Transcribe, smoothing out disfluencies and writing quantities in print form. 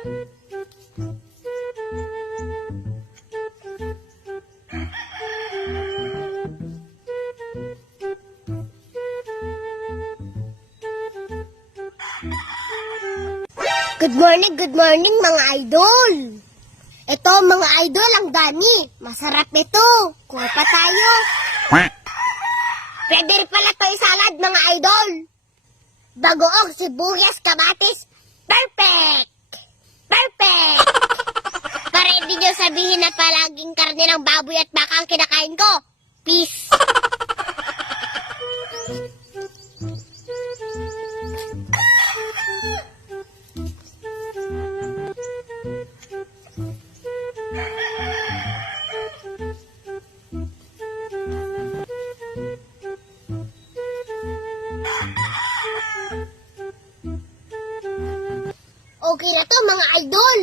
Good morning mga idol. Ito mga idol ang gani. Masarap ito. Kuha pa tayo. Pwede rin pala tayo salad mga idol. Bagoong sibuyas, kamatis. Perfect! Perfect! Para hindi nyo sabihin na palaging karne ng baboy at baka ang kinakain ko. Peace! Okay na to mga idol.